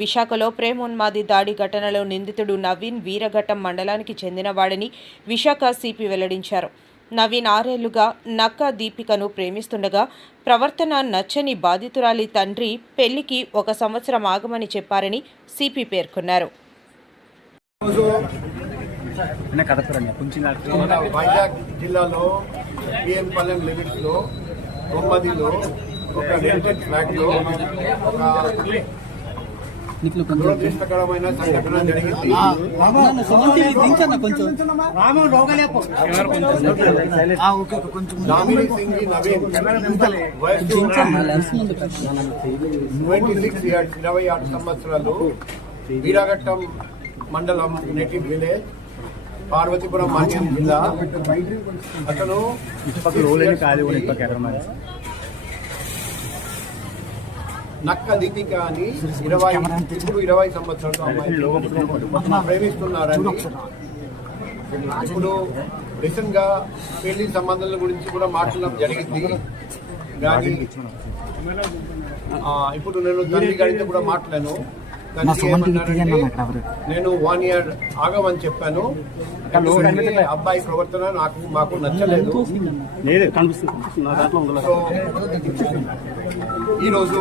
విశాఖలో ప్రేమోన్మాది దాడి ఘటనలో నిందితుడు నవీన్ వీరఘట్టం మండలానికి చెందినవాడని విశాఖ సిపి వెల్లడించారు. నవీన్ ఆరేళ్ళుగా నక్క దీపికను ప్రేమిస్తుండగా ప్రవర్తన నచ్చని బాధితురాలి తండ్రి పెళ్ళికి ఒక సంవత్సరం ఆగమని చెప్పారని సిపి పేర్కొన్నారు. వైజాగ్ జిల్లాలో ఒక రెంటెడ్ ఒక దురదృష్టకరమైన సంఘటన జరిగింది. దామిని సింగ్ నవీన్ వయసు ట్వంటీ సిక్స్ ఇయర్స్ ఇరవై ఆరు సంవత్సరాలు వీరాఘట్టం మండలం నేటివ్ విలేజ్ పార్వతీపురం మాన్యం జిల్లా. అతను నక్క దీపిక అని ఇరవై ఇప్పుడు ఇరవై సంవత్సరాలు అమ్మాయి ప్రేమిస్తున్నారని ఇప్పుడు రీసెంట్గా పెళ్ళి సంబంధాల గురించి కూడా మాట్లాడడం జరిగింది. కానీ ఇప్పుడు నేను తండ్రి గారితో కూడా మాట్లాడాను. నేను వన్ ఇయర్ ఆగమని చెప్పాను. అబ్బాయి ప్రవర్తన నాకు మాకు నచ్చలేదు. లేదు కనిపిస్తుంది నా దాంట్లో ఉండాలి సో ఈరోజు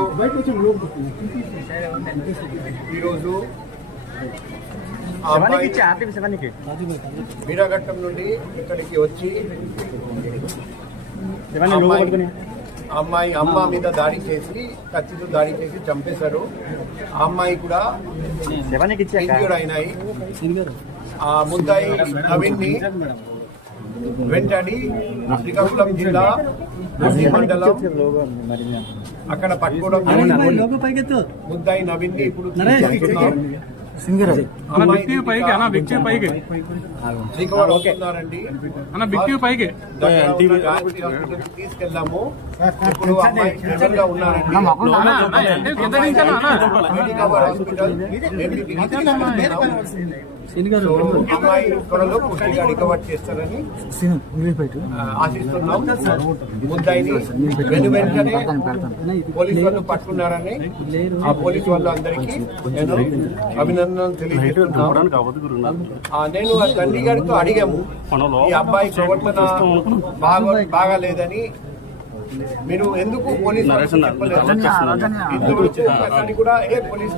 ఈరోజు వీరాఘట్టం నుండి ఇక్కడికి వచ్చి అమ్మాయి అమ్మ మీద దాడి చేసి కత్తితో దాడి చేసి చంపేశారు. ఆ అమ్మాయి కూడా శివానికి ఇచ్చే ఇంజూర్ అయినాయి. ఆ ముద్దాయి నవీన్ని వెంటడి శ్రీకాకుళం జిల్లా గుండి మండలం అక్కడ పట్టుకోవడం. ముద్దాయి నవీన్ని ఇప్పుడు తీసుకొస్తున్నాం. అన్న బిక్కి పైకి అన్న బిక్కి పైకి. అన్న బిక్కి పైకి. తీసుకెళ్ళాము ఇప్పుడు అమ్మాయి త్వరలో పూర్తిగా రికవర్ చేస్తారని ఆ, ఆశిస్తున్నాం. ముద్దాయిని వెను వెంటనే పోలీసు వాళ్ళు పట్టుకున్నారని ఆ పోలీసు వాళ్ళు అందరికీ నేను అభినందనలు తెలియజేస్తున్నాను ఆ, నేను తండ్రి గారితో అడిగాము. ఈ అబ్బాయి ప్రవర్తన బాగా బాగాలేదని. మీరు ఎందుకు పోలీసు కూడా ఏ పోలీసు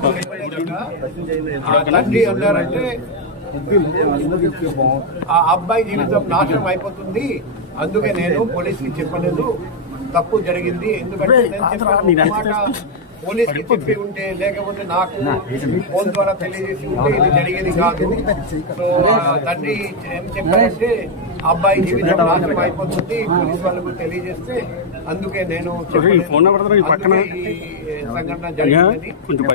తండ్రి అన్నారంటే ఆ అబ్బాయి జీవితం నాశనం అయిపోతుంది. అందుకే నేను పోలీస్కి చెప్పలేదు. తప్పు జరిగింది. ఎందుకంటే పోలీస్కి చెప్పి ఉంటే లేకపోతే నాకు ఫోన్ ద్వారా తెలియజేసి ఉంటే ఇది జరిగేది కాదు. సో తండ్రి ఏం చెప్పారంటే అబ్బాయి జీవితం నాశనం అయిపోతుంది పోలీస్ వాళ్ళకు తెలియజేస్తే అందుకే నేను సంఘటన జరిగిందని కొంచెం